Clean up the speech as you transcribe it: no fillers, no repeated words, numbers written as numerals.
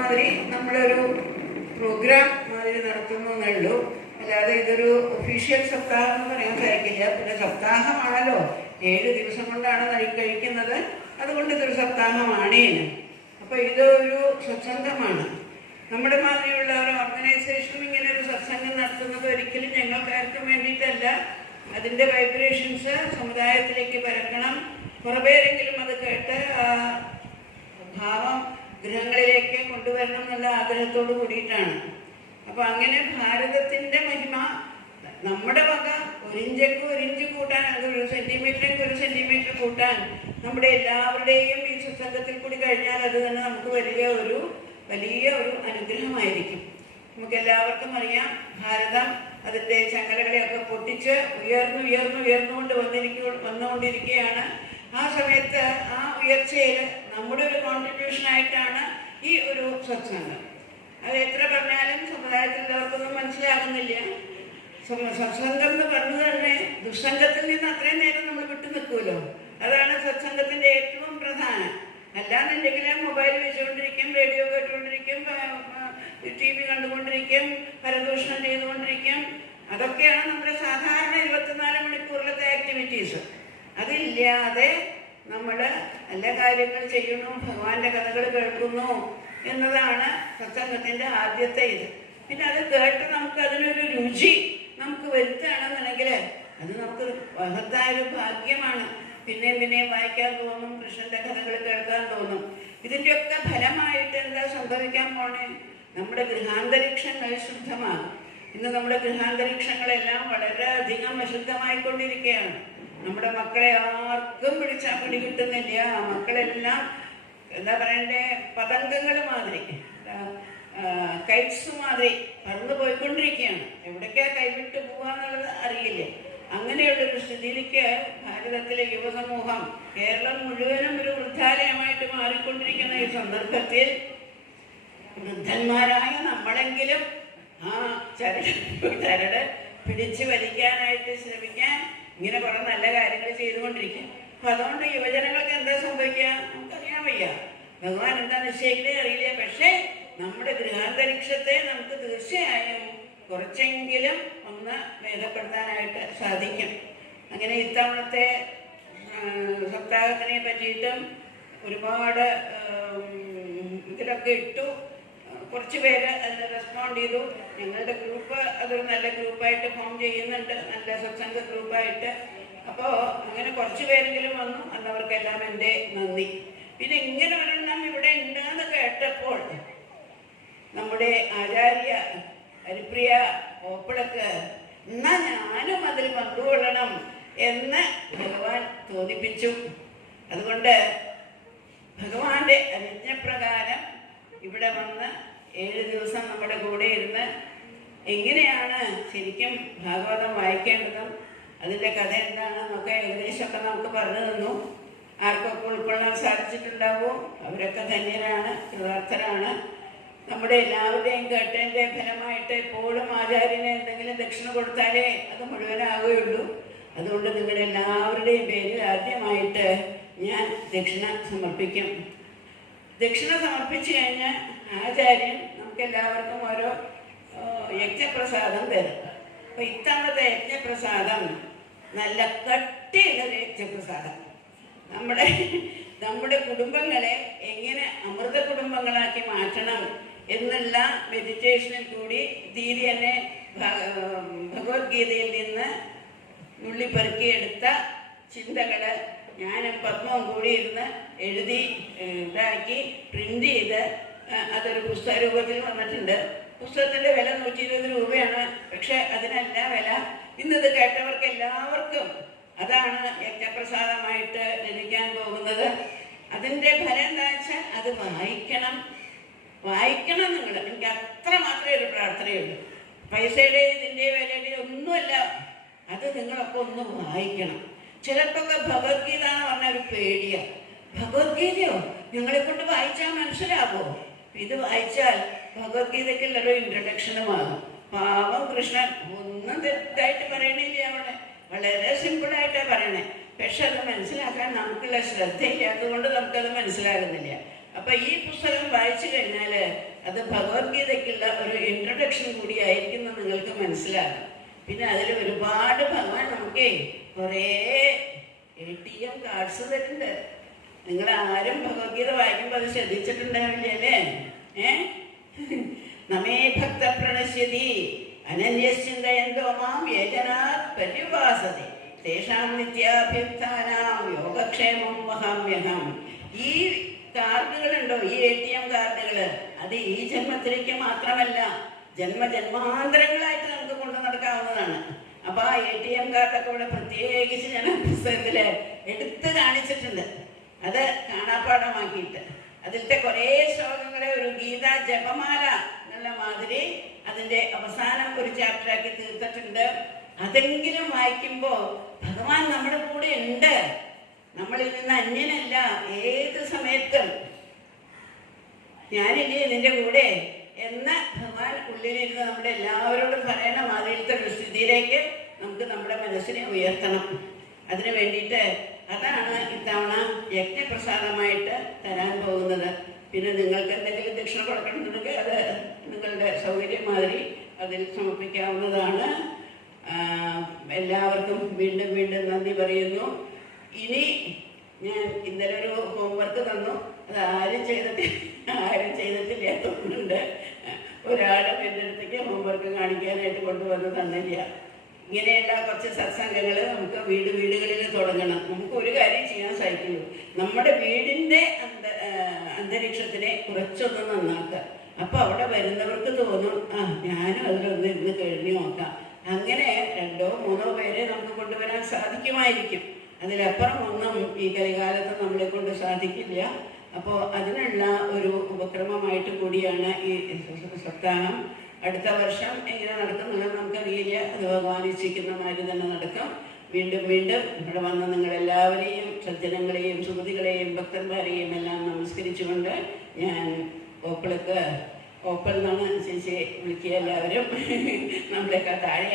മാതിരി നമ്മളൊരു പ്രോഗ്രാം മാതിരി നടത്തുന്നു എന്നേ ഉള്ളൂ. അല്ലാതെ ഇതൊരു ഒഫീഷ്യൽ സപ്താഹം എന്ന് പറയാൻ സാധിക്കില്ല. പിന്നെ സപ്താഹമാണല്ലോ, 7 ദിവസം കൊണ്ടാണ് കഴിക്കുന്നത്, അതുകൊണ്ട് ഇതൊരു സപ്താഹമാണ്. അപ്പോൾ ഇതൊരു സത്സംഗമാണ്. നമ്മുടെ മാതിരിയുള്ള ഒരു ഓർഗനൈസേഷനും ഇങ്ങനെ ഒരു സത്സംഗം നടത്തുന്നത് ഒരിക്കലും ഞങ്ങൾക്കാർക്കും വേണ്ടിയിട്ടല്ല. അതിൻ്റെ വൈബ്രേഷൻസ് സമുദായത്തിലേക്ക് പരക്കണം, കുറേപേരെങ്കിലും അത് കേട്ട് ഭാവം ഗൃഹങ്ങളിലേക്ക് കൊണ്ടുവരണം എന്നുള്ള ആഗ്രഹത്തോട് കൂടിയിട്ടാണ്. അപ്പോൾ അങ്ങനെ ഭാരതത്തിൻ്റെ മഹിമ നമ്മുടെ വക ഒരിഞ്ചക്ക് ഒരിഞ്ച് കൂട്ടാൻ, അത് 1 സെൻറ്റിമീറ്ററിലേക്ക് 1 സെൻറ്റിമീറ്റർ കൂട്ടാൻ നമ്മുടെ എല്ലാവരുടെയും ഈ സത്സംഗത്തിൽ കൂടി കഴിഞ്ഞാൽ അത് തന്നെ നമുക്ക് വലിയ ഒരു അനുഗ്രഹമായിരിക്കും. നമുക്ക് എല്ലാവർക്കും അറിയാം, ഭാരതം അതിൻ്റെ ചങ്ങലകളെയൊക്കെ പൊട്ടിച്ച് ഉയർന്നുകൊണ്ട് വന്നുകൊണ്ടിരിക്കുകയാണ്. ആ സമയത്ത് ആ ഉയർച്ചയിൽ നമ്മുടെ ഒരു കോൺട്രിബ്യൂഷനായിട്ടാണ് ഈ ഒരു സത്സംഗം. അത് എത്ര പറഞ്ഞാലും സമുദായത്തിലുള്ളവർക്കൊന്നും മനസ്സിലാകുന്നില്ല. സത്സംഗം എന്ന് പറഞ്ഞത് തന്നെ ദുസ്സംഗത്തിൽ നിന്ന് അത്രയും നേരം നമ്മൾ വിട്ടു നിൽക്കുമല്ലോ, അതാണ് സത്സംഗത്തിൻ്റെ ഏറ്റവും പ്രധാനം. അല്ലാന്നുണ്ടെങ്കിൽ മൊബൈൽ വെച്ചുകൊണ്ടിരിക്കും, റേഡിയോ കേട്ടുകൊണ്ടിരിക്കും, TV കണ്ടുകൊണ്ടിരിക്കും, പരദൂഷണം ചെയ്തുകൊണ്ടിരിക്കും. അതൊക്കെയാണ് നമ്മുടെ സാധാരണ 24 മണിക്കൂറിലത്തെ ആക്ടിവിറ്റീസ്. അതില്ലാതെ നമ്മൾ നല്ല കാര്യങ്ങൾ ചെയ്യുന്നു, ഭഗവാന്റെ കഥകൾ കേൾക്കുന്നു എന്നതാണ് സത്സംഗത്തിൻ്റെ ആദ്യത്തെ ഇത്. പിന്നെ അത് കേട്ട് നമുക്ക് അതിനൊരു രുചി നമുക്ക് വരുത്തുകയാണെന്നുണ്ടെങ്കിൽ അത് നമുക്ക് മഹത്തായൊരു ഭാഗ്യമാണ്. പിന്നെയും വായിക്കാൻ തോന്നും, കൃഷ്ണന്റെ കഥകൾ കേൾക്കാൻ തോന്നും. ഇതിൻ്റെയൊക്കെ ഫലമായിട്ട് എന്താ സംഭവിക്കാൻ പോണേ? നമ്മുടെ ഗൃഹാന്തരീക്ഷങ്ങൾ ശുദ്ധമാകും. ഇന്ന് നമ്മുടെ ഗൃഹാന്തരീക്ഷങ്ങളെല്ലാം വളരെയധികം അശുദ്ധമായിക്കൊണ്ടിരിക്കുകയാണ്. നമ്മുടെ മക്കളെ ആർക്കും പിടിച്ചാൽ പിടികിട്ടുന്നില്ല. ആ മക്കളെല്ലാം എന്താ പറയണ്ടേ, പതംഗങ്ങൾ മാതിരി, കൈറ്റ്സ് മാതിരി പറന്നു പോയിക്കൊണ്ടിരിക്കുകയാണ്. എവിടേക്കാ കൈവിട്ട് പോവാന്നുള്ളത് അറിയില്ല. അങ്ങനെയുള്ളൊരു സ്ഥിതിയിലേക്ക് ഭാരതത്തിലെ യുവസമൂഹം, കേരളം മുഴുവനും ഒരു വൃദ്ധാലയമായിട്ട് മാറിക്കൊണ്ടിരിക്കുന്ന ഈ സന്ദർഭത്തിൽ വൃദ്ധന്മാരായ നമ്മളെങ്കിലും ആ ചരട് പിടിച്ചു വലിക്കാനായിട്ട് ശ്രമിക്കാൻ ഇങ്ങനെ കുറെ നല്ല കാര്യങ്ങൾ ചെയ്തുകൊണ്ടിരിക്കുക. അപ്പൊ അതുകൊണ്ട് യുവജനങ്ങൾക്ക് എന്താ സംഭവിക്കുക നമുക്കറിയാൻ വയ്യ. ഭഗവാൻ എന്താ നിശ്ചയിക്കുന്നേ അറിയില്ല. പക്ഷേ നമ്മുടെ ഗൃഹാന്തരീക്ഷത്തെ നമുക്ക് തീർച്ചയായും കുറച്ചെങ്കിലും ഒന്ന് ഭേദപ്പെടുത്താനായിട്ട് സാധിക്കും. അങ്ങനെ ഇത്തവണത്തെ സപ്താഹത്തിനെ പറ്റിയിട്ടും ഒരുപാട് ഇതിലൊക്കെ ഇട്ടു. കുറച്ച് പേര് അതിന് റെസ്പോണ്ട് ചെയ്തു. ഞങ്ങളുടെ ഗ്രൂപ്പ് അതൊരു നല്ല ഗ്രൂപ്പായിട്ട് ഫോം ചെയ്യുന്നുണ്ട്, നല്ല സത്സംഗ ഗ്രൂപ്പായിട്ട്. അപ്പോൾ അങ്ങനെ കുറച്ച് പേരെങ്കിലും വന്നു. അന്നവർക്കെല്ലാം എൻ്റെ നന്ദി. പിന്നെ ഇങ്ങനെ ഒരെണ്ണം ഇവിടെ ഉണ്ടെന്ന് കേട്ടപ്പോൾ നമ്മുടെ ആചാര്യ ഹരിപ്രിയ ഓപ്പിളക്ക് എന്നാ ഞാനും അതിൽ പങ്കുകൊള്ളണം എന്ന് ഭഗവാൻ തോന്നിപ്പിച്ചു. അതുകൊണ്ട് ഭഗവാന്റെ അനുജ്ഞപ്രകാരം ഇവിടെ വന്ന് 7 ദിവസം നമ്മുടെ കൂടെ ഇരുന്ന് എങ്ങനെയാണ് ശരിക്കും ഭാഗവതം വായിക്കേണ്ടതും അതിൻ്റെ കഥ എന്താണെന്നൊക്കെ ഏകദേശമൊക്കെ നമുക്ക് പറഞ്ഞു തന്നു. ആർക്കൊക്കെ ഉൾക്കൊള്ളാൻ സാധിച്ചിട്ടുണ്ടാവും അവരൊക്കെ ധന്യരാണ്, കൃതാർത്ഥരാണ്. നമ്മുടെ എല്ലാവരുടെയും കേട്ടതിൻ്റെ ഫലമായിട്ട് എപ്പോഴും ആചാര്യന് എന്തെങ്കിലും ദക്ഷിണ കൊടുത്താലേ അത് മുഴുവനാകുകയുള്ളൂ. അതുകൊണ്ട് നിങ്ങളുടെ എല്ലാവരുടെയും പേരിൽ ആദ്യമായിട്ട് ഞാൻ ദക്ഷിണ സമർപ്പിക്കും. ദക്ഷിണ സമർപ്പിച്ചു കഴിഞ്ഞാൽ ആചാര്യൻ നമുക്ക് എല്ലാവർക്കും ഓരോ യജ്ഞപ്രസാദം തരും. അപ്പം ഇത്തവണത്തെ യജ്ഞപ്രസാദം നല്ല കട്ടിയുള്ള യജ്ഞപ്രസാദം. നമ്മുടെ കുടുംബങ്ങളെ എങ്ങനെ അമൃത കുടുംബങ്ങളാക്കി മാറ്റണം എന്നുള്ള മെഡിറ്റേഷനിൽ കൂടി ദീദി എന്നെ ഭഗവത്ഗീതയിൽ നിന്ന് നുള്ളിപ്പെറുക്കിയെടുത്ത ചിന്തകൾ ഞാനും പത്മവും കൂടി ഇരുന്ന് എഴുതി ഇതാക്കി പ്രിന്റ് ചെയ്ത് അതൊരു പുസ്തക രൂപത്തിൽ വന്നിട്ടുണ്ട്. പുസ്തകത്തിൻ്റെ വില 120 രൂപയാണ്. പക്ഷെ അതിനല്ല വില. ഇന്നത് കേട്ടവർക്ക് എല്ലാവർക്കും അതാണ് യജ്ഞപ്രസാദമായിട്ട് ലഭിക്കാൻ പോകുന്നത്. അതിൻ്റെ ഫലം എന്താ വെച്ചാൽ അത് വായിക്കണം നിങ്ങൾ. എനിക്ക് അത്ര മാത്രമേ ഒരു പ്രാർത്ഥനയുള്ളൂ. പൈസയുടെ ഇതിൻ്റെ വിലയുടെ ഒന്നുമല്ല. അത് നിങ്ങളൊക്കെ ഒന്ന് വായിക്കണം. ചിലർക്കൊക്കെ ഭഗവത്ഗീത എന്ന് പറഞ്ഞ ഒരു പേടിയാണ്. ഭഗവത്ഗീതയോ ഞങ്ങളെ കൊണ്ട് വായിച്ചാൽ മനസ്സിലാവോ? ഇത് വായിച്ചാൽ ഭഗവത്ഗീതയ്ക്കുള്ളൊരു ഇൻട്രഡക്ഷനുമാകും. പാവം കൃഷ്ണൻ ഒന്നും തെറ്റായിട്ട് പറയണില്ല. അവിടെ വളരെ സിമ്പിളായിട്ടാണ് പറയണേ. പക്ഷെ അത് മനസ്സിലാക്കാൻ നമുക്കുള്ള ശ്രദ്ധയില്ല. അതുകൊണ്ട് നമുക്കത് മനസ്സിലാകുന്നില്ല. അപ്പൊ ഈ പുസ്തകം വായിച്ചു കഴിഞ്ഞാൽ അത് ഭഗവത്ഗീതയ്ക്കുള്ള ഒരു ഇൻട്രൊഡക്ഷൻ കൂടി ആയിരിക്കും എന്ന് നിങ്ങൾക്ക് മനസ്സിലാകും. പിന്നെ അതിൽ ഒരുപാട് ഭഗവാൻ നമുക്ക് കുറേ ATM കാർഡ്സ് തരുന്നുണ്ട്. നിങ്ങൾ ആരും ഭഗവത്ഗീത വായിക്കുമ്പോൾ അത് ശ്രദ്ധിച്ചിട്ടുണ്ടാവില്ലേ? നമേ ഭക്ത പ്രണശ്യതി അനന്യശ്ചിന്തയന്തോ മാം യേജനാത് പര്യുപാസതി തേഷാം നിത്യാഭ്യുത്ഥാനാം യോഗക്ഷേമം വഹാമ്യഹം. ഈ കാർഡുകളുണ്ടോ, ഈ ATM കാർഡുകൾ, അത് ഈ ജന്മത്തിലേക്ക് മാത്രമല്ല, ജന്മജന്മാന്തരങ്ങളായിട്ട് നമുക്ക് കൊണ്ടു നടക്കാവുന്നതാണ്. അപ്പൊ ആ ATM കാർഡൊക്കെ ഇവിടെ പ്രത്യേകിച്ച് ഞാൻ പുസ്തകത്തില് എടുത്ത് കാണിച്ചിട്ടുണ്ട്. അത് കാണാപ്പാഠമാക്കിയിട്ട് അതിലത്തെ കുറേ ശ്ലോകങ്ങളെ ഒരു ഗീതാ ജപമാല എന്നുള്ള മാതിരി അതിന്റെ അവസാനം ഒരു ചാപ്റ്ററാക്കി തീർത്തിട്ടുണ്ട്. അതെങ്കിലും വായിക്കുമ്പോ ഭഗവാൻ നമ്മുടെ കൂടെ ഉണ്ട്, നമ്മളിൽ നിന്ന് അന്യനല്ല. ഏത് സമയത്തും ഞാനില്ലേ നിന്റെ കൂടെ എന്ന് ഭഗവാൻ ഉള്ളിലിരുന്ന് നമ്മുടെ എല്ലാവരോടും പറയണ മാതിരിത്തെ ഒരു സ്ഥിതിയിലേക്ക് നമുക്ക് നമ്മുടെ മനസ്സിനെ ഉയർത്തണം. അതിനു വേണ്ടിയിട്ട് അതാണ് ഇത്തവണ യജ്ഞപ്രസാദമായിട്ട് തരാൻ പോകുന്നത്. പിന്നെ നിങ്ങൾക്ക് എന്തെങ്കിലും ദക്ഷിണ കൊടുക്കണമെന്നുണ്ടെങ്കിൽ അത് നിങ്ങളുടെ സൗകര്യം മാതിരി അതിൽ സമർപ്പിക്കാവുന്നതാണ്. എല്ലാവർക്കും വീണ്ടും വീണ്ടും നന്ദി പറയുന്നു. ഇനി ഞാൻ ഇന്നലെ ഒരു ഹോംവർക്ക് തന്നു, അത് ആരും ചെയ്തിട്ടില്ല തോന്നുന്നുണ്ട്. ഒരാളും എൻ്റെ അടുത്തേക്ക് ഹോംവർക്ക് കാണിക്കാനായിട്ട് കൊണ്ടുവന്ന് തന്നില്ല. ഇങ്ങനെയുള്ള കുറച്ച് സത്സംഗങ്ങൾ നമുക്ക് വീടുകളിൽ തുടങ്ങണം. നമുക്ക് ഒരു കാര്യം ചെയ്യാൻ സാധിക്കുള്ളൂ, നമ്മുടെ വീടിൻ്റെ അന്തരീക്ഷത്തിനെ കുറച്ചൊന്ന് നന്നാക്കുക. അപ്പൊ അവിടെ വരുന്നവർക്ക് തോന്നും, ഞാനും അതിലൊന്ന് ഇരുന്ന് കഴിഞ്ഞു നോക്കാം. അങ്ങനെ 2-3 പേരെ നമുക്ക് കൊണ്ടുവരാൻ സാധിക്കുമായിരിക്കും. അതിലപ്പുറം ഒന്നും ഈ കലികാലത്ത് നമ്മളെ കൊണ്ട് സാധിക്കില്ല. അപ്പോൾ അതിനുള്ള ഒരു ഉപക്രമമായിട്ട് കൂടിയാണ് ഈ സപ്താഹം. അടുത്ത വർഷം എങ്ങനെ നടക്കുന്നുള്ളത് നമുക്കറിയില്ല. അത് ഭഗവാൻ ഇച്ഛിക്കുന്ന മാതിരി തന്നെ നടക്കും. വീണ്ടും വീണ്ടും ഇവിടെ വന്ന് നിങ്ങളെല്ലാവരെയും, സജ്ജനങ്ങളെയും സുഹൃത്തുക്കളെയും ഭക്തന്മാരെയും എല്ലാം നമസ്കരിച്ചുകൊണ്ട് ഞാൻ ഓപ്പൾ എന്നാണ് ചേച്ചിയെ വിളിക്കുക. എല്ലാവരും നമ്മളെക്കാൾ താഴെ